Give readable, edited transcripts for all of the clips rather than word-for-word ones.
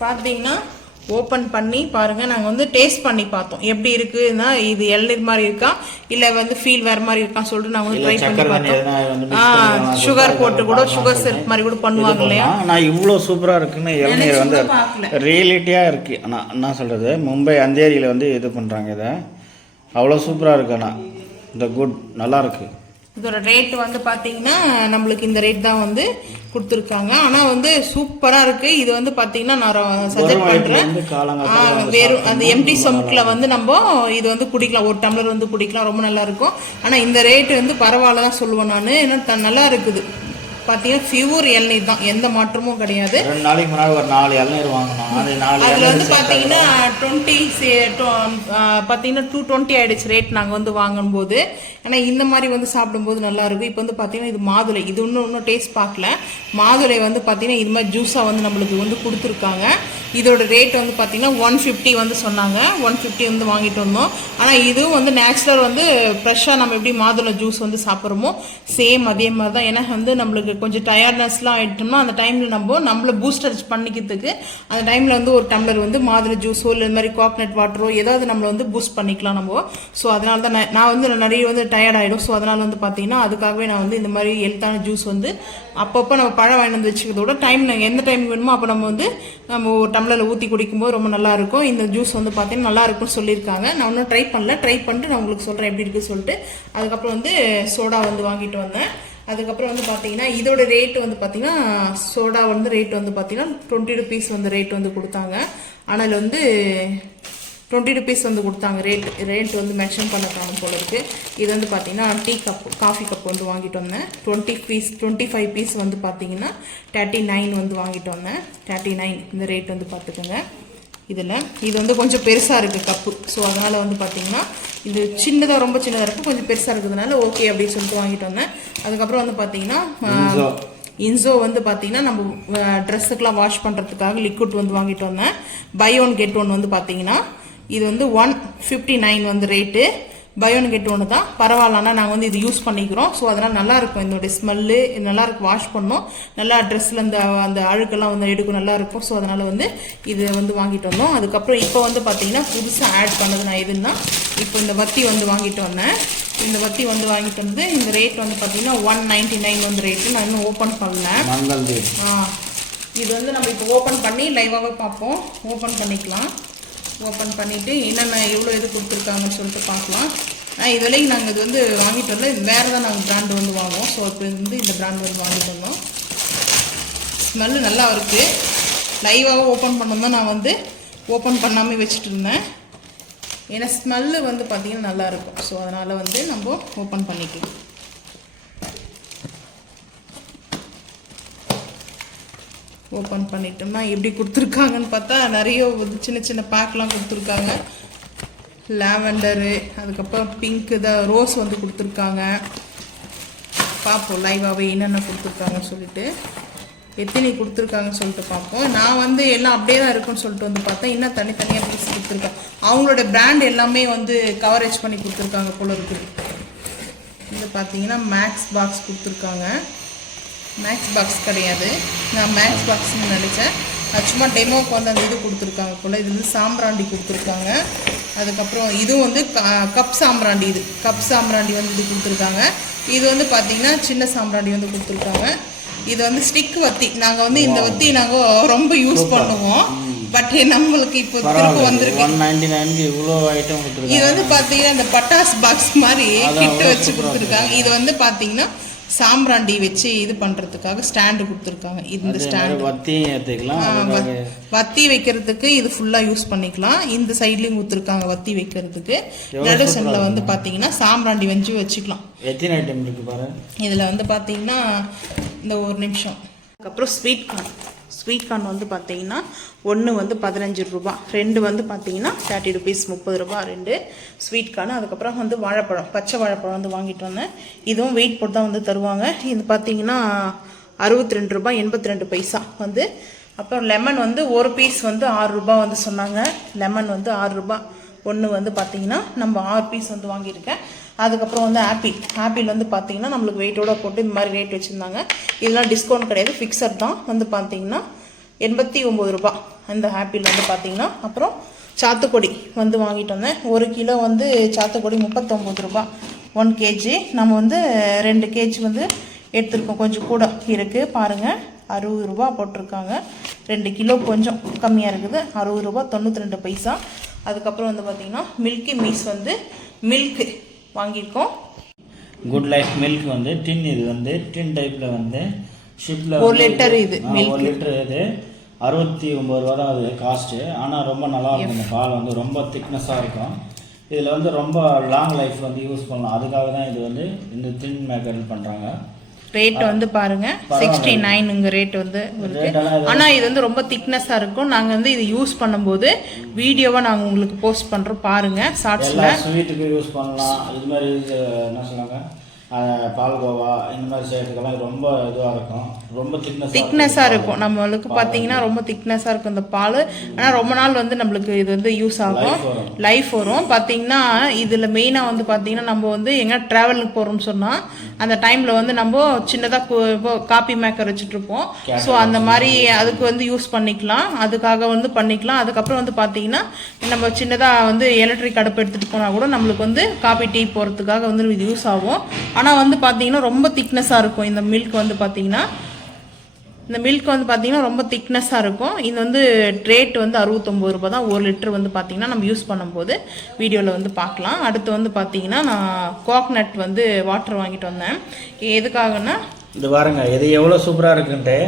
பார்த்தீங்கன்னா ஓப்பன் பண்ணி பாருங்கள். நாங்கள் வந்து டேஸ்ட் பண்ணி பார்த்தோம் எப்படி இருக்குன்னா இது இளநீர் மாதிரி இருக்கா இல்லை வந்து ஃபீல் வேறு மாதிரி இருக்கான்னு சொல்லிட்டு நாங்கள் வந்து ட்ரை பண்ணி பார்த்தோம். சுகர் போட்டு கூட சுகர் சிரப் மாதிரி கூட பண்ணுவாங்க இல்லையா. நான் இவ்வளோ சூப்பராக இருக்குன்னு இளநீர் வந்து ரியலிட்டியாக இருக்குது. ஆனால் என்ன சொல்கிறது, மும்பை அந்தேரியில் வந்து இது பண்ணுறாங்க. இதை அவ்வளோ சூப்பராக இருக்கு. ஆனால் இந்த குட் நல்லா இருக்குது. இதோட ரேட் வந்து பார்த்தீங்கன்னா நம்மளுக்கு இந்த ரேட் தான் வந்து கொடுத்துருக்காங்க. ஆனால் வந்து சூப்பராக இருக்குது. இது வந்து பார்த்தீங்கன்னா நான் சஜெக்ட் பண்ணுறேன். வெறும் அந்த எம்டி ஸ்டொமக்கில் வந்து நம்ம இது வந்து குடிக்கலாம், ஒரு டம்ளர் வந்து குடிக்கலாம், ரொம்ப நல்லா இருக்கும். ஆனால் இந்த ரேட்டு வந்து பரவாயில்ல தான் சொல்லுவேன் நான். ஏன்னா நல்லா இருக்குது. பார்த்தீங்கன்னா பியூர் இளநீர் தான், எந்த மாற்றமும் கிடையாது. 2 நாளைக்கு முன்னாடி ஒரு 4 இளநீர் வாங்கினோம். அதில் வந்து பார்த்தீங்கன்னா 220 ஆயிடுச்சு ரேட் நாங்கள் வந்து வாங்கும்போது. ஏன்னா இந்த மாதிரி வந்து சாப்பிடும்போது நல்லா இருக்கும். இப்போ வந்து பார்த்தீங்கன்னா இது மாதுளை, இது இன்னும் டேஸ்ட் பார்க்கல. மாதுளை வந்து பார்த்தீங்கன்னா இது மாதிரி ஜூஸாக வந்து நம்மளுக்கு வந்து கொடுத்துருக்காங்க. இதோட ரேட் வந்து பார்த்தீங்கன்னா 150 வந்து சொன்னாங்க. 150 வந்து வாங்கிட்டு வந்தோம். ஆனால் இதுவும் வந்து நேச்சுரல் வந்து ஃப்ரெஷ்ஷாக நம்ம எப்படி மாதுளை ஜூஸ் வந்து சாப்பிட்றோமோ சேம் அதே மாதிரி தான். ஏன்னா வந்து நம்மளுக்கு கொஞ்சம் டயர்ட்னஸ்லாம் ஆகிட்டோம்னா அந்த டைமில் நம்மளை பூஸ்டர் பண்ணிக்கிறதுக்கு அந்த டைமில் வந்து ஒரு டம்ளர் வந்து மாதுளை ஜூஸோ இல்லை இந்த மாதிரி கோகனட் வாட்டரோ ஏதாவது நம்மளை வந்து பூஸ்ட் பண்ணிக்கலாம் நம்ம. ஸோ அதனால தான் நான் வந்து நிறைய வந்து டயர்ட் ஆகிடும். ஸோ அதனால் வந்து பார்த்தீங்கன்னா அதுக்காகவே நான் வந்து இந்த மாதிரி ஹெல்த்தான ஜூஸ் வந்து அப்பப்போ நம்ம பழம் வாங்கி வந்து வச்சுக்கிறதோட எந்த டைம் வேணுமோ அப்போ நம்ம ஒரு டம்ளரில் ஊற்றி குடிக்கும்போது ரொம்ப நல்லாயிருக்கும். இந்த ஜூஸ் வந்து பார்த்தீங்கன்னா நல்லா இருக்குன்னு சொல்லியிருக்காங்க. நான் இன்னும் ட்ரை பண்ணல. ட்ரை பண்ணிட்டு நான் உங்களுக்கு சொல்கிறேன் எப்படி இருக்குன்னு சொல்லிட்டு. அதுக்கப்புறம் வந்து சோடா வந்து வாங்கிட்டு வந்தேன். அதுக்கப்புறம் வந்து பார்த்தீங்கன்னா இதோட ரேட்டு வந்து பார்த்தீங்கன்னா சோடா வந்து ரேட் வந்து பார்த்தீங்கன்னா 20 rupees வந்து ரேட் வந்து கொடுத்தாங்க. ஆனால் வந்து 20 rupees வந்து கொடுத்தாங்க. ரேட் வந்து மென்ஷன் பண்ண காணும் போல இருக்குது. இது வந்து பார்த்தீங்கன்னா காஃபி கப் வந்து வாங்கிட்டு வந்தேன். 25 பீஸ் வந்து பார்த்தீங்கன்னா 39 வந்து வாங்கிட்டு வந்தேன். 39 இந்த ரேட் வந்து பார்த்துக்கோங்க. இதில் இது வந்து கொஞ்சம் பெருசாக இருக்குது கப்பு. ஸோ அதனால் வந்து பார்த்தீங்கன்னா இது ரொம்ப சின்னதாக இருக்குது, கொஞ்சம் பெருசாக இருக்கிறதுனால ஓகே அப்படின்னு சொல்லிட்டு வாங்கிட்டு வந்தேன். அதுக்கப்புறம் வந்து பார்த்தீங்கன்னா இன்சோ வந்து பார்த்தீங்கன்னா நம்ம ட்ரெஸ்ஸுக்கெலாம் வாஷ் பண்ணுறதுக்காக லிக்விட் வந்து வாங்கிட்டு வந்தேன். பை 1 get 1 வந்து பார்த்தீங்கன்னா இது வந்து 159 வந்து ரேட்டு. பை 1 get 1 தான். பரவாயில்லன்னா நாங்கள் வந்து இது யூஸ் பண்ணிக்கிறோம். ஸோ அதனால் நல்லாயிருக்கும். இதோடைய ஸ்மெல்லு நல்லாயிருக்கும். வாஷ் பண்ணோம் நல்லா ட்ரெஸ்ஸில் அந்த அழுக்கெல்லாம் வந்து எடுக்கும், நல்லாயிருக்கும். ஸோ அதனால் வந்து இது வந்து வாங்கிட்டு வந்தோம். அதுக்கப்புறம் இப்போ வந்து பார்த்தீங்கன்னா புதுசாக ஆட் பண்ணது நான் எதுன்னா இப்போ இந்த வத்தி வந்து வாங்கிட்டு வந்தேன். இந்த வத்தி வந்து வாங்கிட்டு வந்து இந்த ரேட் வந்து பார்த்தீங்கன்னா 199 வந்து ரேட்டு. நான் இன்னும் ஓப்பன் பண்ணல. இது வந்து நம்ம இப்போ ஓப்பன் பண்ணி லைவாகவே பார்ப்போம். ஓப்பன் பண்ணிக்கலாம். ஓப்பன் பண்ணிவிட்டு என்னென்ன எவ்வளோ இது கொடுத்துருக்காங்கன்னு சொல்லிட்டு பார்க்கலாம். இது வரைக்கும் நாங்கள் இது வந்து வாங்கிட்டு வரல. இது வேறு தான் நாங்கள் பிராண்டு வந்து வாங்குவோம். ஸோ இப்போ வந்து இந்த பிராண்டு வந்து வாங்கிட்டு வந்தோம். ஸ்மெல்லு நல்லா இருக்குது. லைவாக ஓப்பன் பண்ணோம்னா நான் வந்து ஓப்பன் பண்ணாமல் வச்சுட்டு இருந்தேன். ஏன்னா ஸ்மெல்லு வந்து பார்த்திங்கன்னா நல்லாயிருக்கும். ஸோ அதனால் வந்து நம்ம ஓப்பன் பண்ணிக்கலாம். ஓப்பன் பண்ணிட்டோம்னா எப்படி கொடுத்துருக்காங்கன்னு பார்த்தா நிறைய சின்ன சின்ன பேக்லாம் கொடுத்துருக்காங்க. லாவெண்டரு, அதுக்கப்புறம் பிங்க் ரோஸ் வந்து கொடுத்துருக்காங்க. பார்ப்போம் லைவாகவே என்னென்ன கொடுத்துருக்காங்கன்னு சொல்லிட்டு, எத்தனை கொடுத்துருக்காங்கன்னு சொல்லிட்டு பார்ப்போம். நான் வந்து எல்லாம் அப்படியே தான் இருக்குன்னு சொல்லிட்டு வந்து பார்த்தேன். இன்னும் தனித்தனியாக பீஸ் கொடுத்துருக்காங்க. அவங்களோட பிராண்ட் எல்லாமே வந்து கவரேஜ் பண்ணி கொடுத்துருக்காங்க போல இருக்குது. இது பார்த்தீங்கன்னா மேக்ஸ் பாக்ஸ் கொடுத்துருக்காங்க. மேக்ஸ் பாக்ஸ் கிடையாது, நான் மேக்ஸ் பாக்ஸ்ன்னு நினச்சேன். சும்மா டெமோக்கு வந்து அந்த இது கொடுத்துருக்காங்க போல். இது வந்து சாம்பிராண்டி கொடுத்துருக்காங்க. அதுக்கப்புறம் இதுவும் வந்து கப் சாம்பிராண்டி. இது கப் சாம்பிராண்டி வந்து இது கொடுத்துருக்காங்க. இது வந்து பார்த்திங்கன்னா சின்ன சாம்பிராண்டி வந்து கொடுத்துருக்காங்க. இது வந்து ஸ்டிக் வத்தி. நாங்கள் வந்து இந்த வத்தி நாங்கள் ரொம்ப யூஸ் பண்ணுவோம். பட் நம்மளுக்கு இப்போ திரும்ப வந்துருக்கு. 199 இவ்வளோ ஐட்டம் கொடுத்துருக்காங்க. இது வந்து பார்த்தீங்கன்னா இந்த பட்டாஸ் பாக்ஸ் மாதிரி கிட்ட வச்சு கொடுத்துருக்காங்க. இது வந்து பார்த்தீங்கன்னா சாம்பிராண்டி வச்சு இது பண்ணுறதுக்காக ஸ்டாண்டு கொடுத்துருக்காங்க. இந்த ஸ்டாண்டு வத்தி வைக்கிறதுக்கு இது ஃபுல்லாக யூஸ் பண்ணிக்கலாம். இந்த சைட்லேயும் கொடுத்துருக்காங்க வத்தி வைக்கிறதுக்கு. நடு சைடில் வந்து பார்த்தீங்கன்னா சாம்பிராண்டி வச்சுக்கலாம். எத்தனை ஐட்டம் இருக்குது பாரு. இதில் வந்து பார்த்தீங்கன்னா இந்த ஒரு நிமிஷம். அதுக்கப்புறம் ஸ்வீட் கார்ன் வந்து பார்த்தீங்கன்னா ஒன்று வந்து 15 ரூபா, 2 வந்து பார்த்தீங்கன்னா 30 rupees 30 ரூபா 2 ஸ்வீட் கார்ன். அதுக்கப்புறம் வந்து வாழைப்பழம், பச்சை வாழைப்பழம் வந்து வாங்கிட்டு வந்தேன். இதுவும் வெயிட் போட்டு தான் வந்து தருவாங்க. இது பார்த்தீங்கன்னா 62 ரூபா 82 பைசா வந்து. அப்புறம் லெமன் வந்து ஒரு பீஸ் வந்து 6 ரூபா வந்து சொன்னாங்க. லெமன் வந்து 6 ரூபா ஒன்று வந்து பார்த்தீங்கன்னா நம்ம 6 பீஸ் வந்து வாங்கியிருக்கேன். அதுக்கப்புறம் வந்து ஆப்பிள் வந்து பார்த்தீங்கன்னா நம்மளுக்கு வெயிட்டோட போட்டு இந்த மாதிரி ரேட் வச்சுருந்தாங்க. இதெல்லாம் டிஸ்கவுண்ட் கிடையாது, ஃபிக்ஸட் தான். வந்து பார்த்தீங்கன்னா 89 ரூபா இந்த ஆப்பிள் வந்து பார்த்தீங்கன்னா. அப்புறம் சாத்துக்குடி வந்து வாங்கிட்டு வந்தேன். 1 கிலோ வந்து சாத்துக்குடி 39 ரூபா 1 கேஜி. நம்ம வந்து 2 கேஜி வந்து எடுத்துருக்கோம். கொஞ்சம் கூட இருக்குது பாருங்கள், 60 ரூபா போட்டிருக்காங்க. 2 கிலோ கொஞ்சம் கம்மியாக இருக்குது, 60 ரூபா 92 பைசா. அதுக்கப்புறம் வந்து பார்த்திங்கன்னா மில்கி மீஸ் வந்து மில்க் வாங்கியிருக்கோம். குட் லைஃப் மில்க் வந்து டின், இது வந்து டின் டைப்பில் வந்து ஷிப்பில் 1 லிட்டர் இது மில்க். 1 லிட்டர் இது 69 ரூபா தான் அது காஸ்ட்டு. ஆனால் ரொம்ப நல்லா இருக்கும். இந்த பால் வந்து ரொம்ப திக்னஸாக இருக்கும். இதில் வந்து ரொம்ப லாங் லைஃப் வந்து யூஸ் பண்ணலாம். அதுக்காக தான் இது வந்து இந்த டின் மேக்கர் பண்ணுறாங்க. ரேட் வந்து பாருங்க 69 ரேட் வந்து இருக்கு. ஆனால் இது வந்து ரொம்ப திக்னஸாக இருக்கும். நாங்கள் வந்து இது யூஸ் பண்ணும்போது வீடியோவை நாங்கள் உங்களுக்கு போஸ்ட் பண்ணுறோம் பாருங்க. ஷார்ட்ஸில் ஸ்வீட்டுக்கு யூஸ் பண்ணலாம். இது மாதிரி என்ன சொன்னாங்க, பால்கோவா இந்த மாதிரி செய்யறதுக்கெல்லாம் ரொம்ப இதுவாக இருக்கும். ரொம்ப திக்னஸாக இருக்கும். நம்மளுக்கு பார்த்தீங்கன்னா ரொம்ப திக்னஸாக இருக்கும் இந்த பால். ஆனால் ரொம்ப நாள் வந்து நம்மளுக்கு இது வந்து யூஸ் ஆகும், லைஃப் வரும். பார்த்தீங்கன்னா இதில் மெயினாக வந்து பார்த்தீங்கன்னா நம்ம வந்து எங்கே ட்ராவலுக்கு போகிறோம்னு சொன்னால் அந்த டைமில் வந்து நம்ம சின்னதாக காப்பி மேக்கர் வச்சுட்ருப்போம். ஸோ அந்த மாதிரி அதுக்கு வந்து யூஸ் பண்ணிக்கலாம், அதுக்காக வந்து பண்ணிக்கலாம். அதுக்கப்புறம் வந்து பார்த்தீங்கன்னா நம்ம சின்னதாக வந்து எலக்ட்ரிக் அடுப்பு எடுத்துகிட்டு போனால் கூட நம்மளுக்கு வந்து காப்பி டீ போகிறதுக்காக வந்து இது யூஸ் ஆகும். ஆனால் வந்து பார்த்தீங்கன்னா ரொம்ப திக்னஸாக இருக்கும் இந்த மில்க் வந்து பார்த்தீங்கன்னா. இந்த மில்க் வந்து பார்த்தீங்கன்னா ரொம்ப திக்னஸாக இருக்கும். இது வந்து ரேட் வந்து 69 ரூபா தான் 1 லிட்டர் வந்து பார்த்தீங்கன்னா நம்ம யூஸ் பண்ணும்போது வீடியோவில் வந்து பார்க்கலாம். அடுத்து வந்து பார்த்தீங்கன்னா நான் கோக்னட் வந்து வாட்டர் வாங்கிட்டு வந்தேன். எதுக்காகனா இது பாருங்க, இது எவ்வளோ சூப்பராக இருக்குன்ட்டு.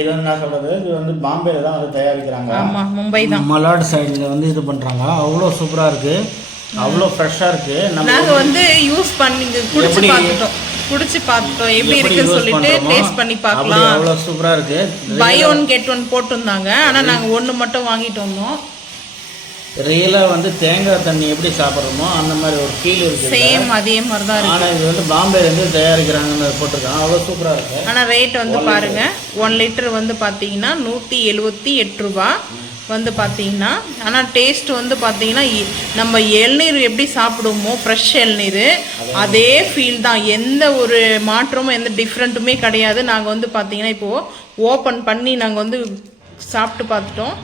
இது வந்து நான் சொல்கிறது, இது வந்து பாம்பேல தான் வந்து தயாரிக்கிறாங்க. ஆமாம், மும்பை தான், மலாட் சைடில் வந்து இது பண்ணுறாங்க. அவ்வளோ சூப்பராக இருக்குது, அவ்வளோ ஃப்ரெஷ்ஷாக இருக்குது. நாங்கள் வந்து யூஸ் பண்ணி குடிச்சு பார்த்துட்டோம் எப்படி இருக்குன்னு சொல்லிட்டு டேஸ்ட் பண்ணி பார்க்கலாம். அவ்வளோ சூப்பராக இருக்குது. பை 1 கெட் 1 போட்டிருந்தாங்க. ஆனால் நாங்கள் 1 மட்டும் வாங்கிட்டு வந்தோம். ரியலாக வந்து தேங்காய் தண்ணி எப்படி சாப்பிட்றோமோ அந்த மாதிரி ஒரு ஃபீல் இருக்குது. சேம் அதே மாதிரி தான் இருக்குது. ஆனால் இது வந்து பாம்பேலேருந்து தயாரிக்கிறாங்கன்னு போட்டிருக்காங்க. அவ்வளோ சூப்பராக இருக்குது. ஆனால் ரேட் வந்து பாருங்கள், 1 லிட்டர் வந்து பார்த்தீங்கன்னா 178 ரூபா வந்து பார்த்தீங்கன்னா. ஆனால் டேஸ்ட் வந்து பார்த்தீங்கன்னா நம்ம இளநீர் எப்படி சாப்பிடுவோமோ ஃப்ரெஷ் இளநீர் அதே ஃபீல் தான். எந்த ஒரு மாற்றமும் எந்த டிஃப்ரெண்ட்டுமே கிடையாது. நாங்கள் வந்து பார்த்தீங்கன்னா இப்போது ஓப்பன் பண்ணி நாங்கள் வந்து சாப்பிட்டு பார்த்துட்டோம்.